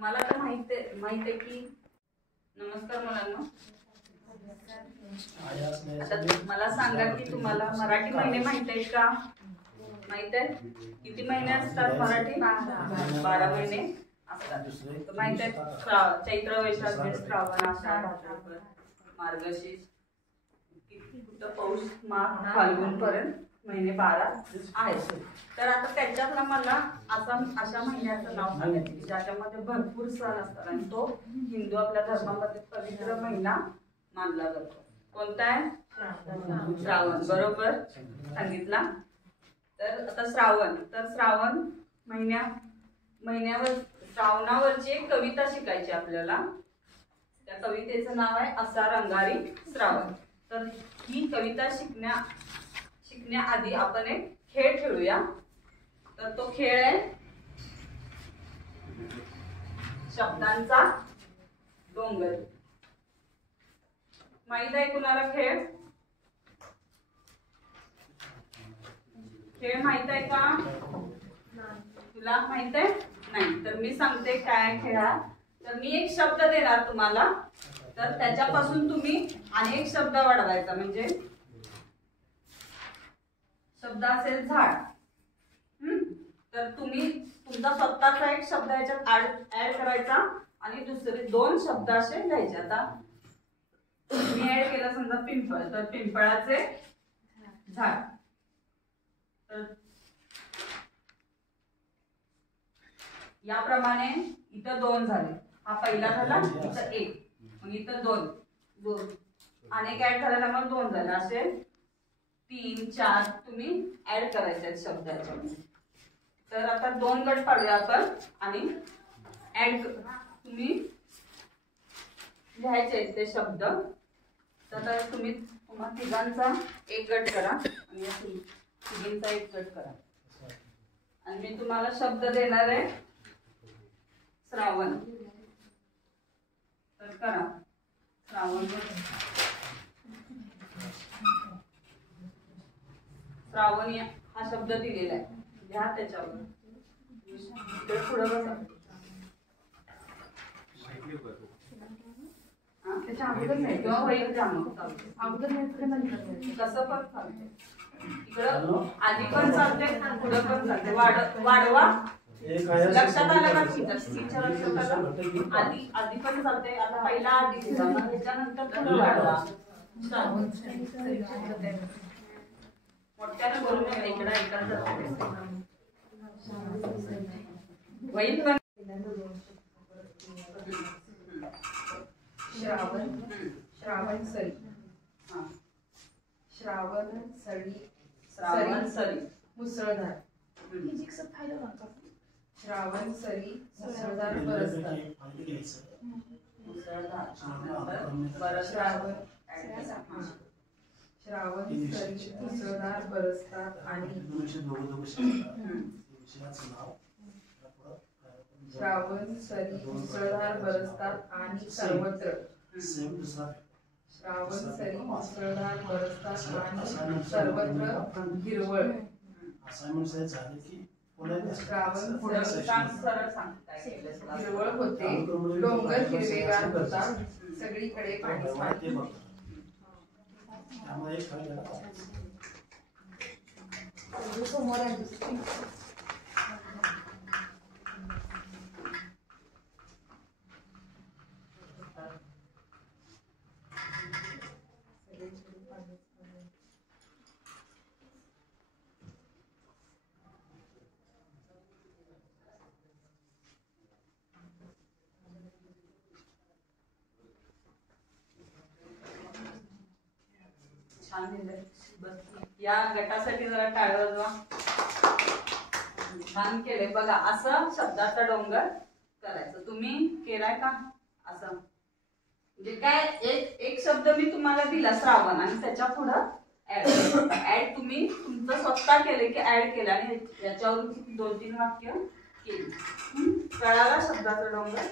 मला तर माहित आहे की नमस्कार मुलांना. आता मला सांगा की तुम्हाला मराठी महिने माहित आहेत का? माहित आहे? किती महिने असतात मराठी? 12 महिने असतात. माहित आहे? चैत्र वैशाख ज्येष्ठ श्रावण आषाढ भाद्रपद मार्गशीर्ष कुठं पौष माघ फाल्गुन पर्यंत महिने 12 आहेत. तर आता त्याच्यातला मला अशा महिन्याचं नाव सांगायचं की ज्याच्यामध्ये भरपूर सण असतात आणि तो हिंदू आपल्या धर्मामध्ये पवित्र महिना मानला जातो. कोणता आहे? श्रावण. बरोबर सांगितला. तर आता श्रावण महिन्यावर श्रावणावरची एक कविता शिकायची आपल्याला. त्या कवितेचं नाव आहे असा रंगारी श्रावण. तर ही कविता शिकण्याआधी आपण एक खेळ खेळूया. तर तो खेळ आहे शब्दांचा डोंगर. माहित आहे कुणाला खेळ? खेळ माहित आहे का? तुला माहित आहे? नाही. तर मी सांगते काय खेळा. तर मी एक शब्द देणार तुम्हाला, तर त्याच्यापासून तुम्ही अनेक शब्द वाढवायचा. म्हणजे शब्द असेल झाड, तर तुम्ही तुमचा स्वतःचा एक शब्द याच्यात ऍड करायचा आणि दुसरे 2 शब्द असे घ्यायचे. आता मी ऍड केलं समजा पिंपळ, तर पिंपळाचे झाड. तर याप्रमाणे इथं 2 झाले. हा पहिला झाला, इथं 1, मग इथं 2 अनेक ऍड झाल्यामुळे 2 झाले. असे 3 4 तुम्ही ऍड करायचे शब्द याच्यामध्ये. तर आता 2 गट पाडूया आपण आणि ऍड तुम्ही लिहायचे ते शब्द. तर तुम्हा तिघांचा एक गट करा आणि तिघींचा एक गट करा. आणि मी तुम्हाला शब्द देणार आहे श्रावण. तर करा श्रावण. श्रावण हा शब्द दिलेला आहे. घ्या त्याच्यावर पुढे बसा. त्याच्या अगोदर नाही किंवा वैल अगोदर नाही कसं पण चालते. इकडं आधी पण चालते पुढे पण चालते. वाढवा. लक्षात आलं का? लक्षात आलं. आधी पण चालते. आता पहिला आधी त्याच्यानंतर पुढे वाढवा. मोठ्यानं बोलू नये. इकडं ऐकत वैल पण. श्रावण सरी. श्रावण सरी मुसळधार. श्रावण सरी मुसळधार बरसतात. श्रावण सरी मुसळधार बरसतात आणि श्रावण सरी मुसळधार बरसतात आणि सर्वत्र. श्रावण सरी मुसळधार बरसतात आणि सर्वत्र हिरवळ. श्रावण हिरवळ होते. डोंगर हिरवेगार होतात. सगळीकडे पाणी वाहते. छान लिहिलंय. या गटासाठी जरा टाळ्या वाजवा. छान केले बघा. असं शब्दाचा डोंगर करायचं. तुम्ही केलाय का? असं म्हणजे काय एक शब्द मी तुम्हाला दिला श्रावण आणि त्याच्या पुढं ऍड तुम्ही तुमचं स्वतः केले की ऍड केलं आणि याच्यावरून 2-3 वाक्य केली. कळाला शब्दाचा डोंगर.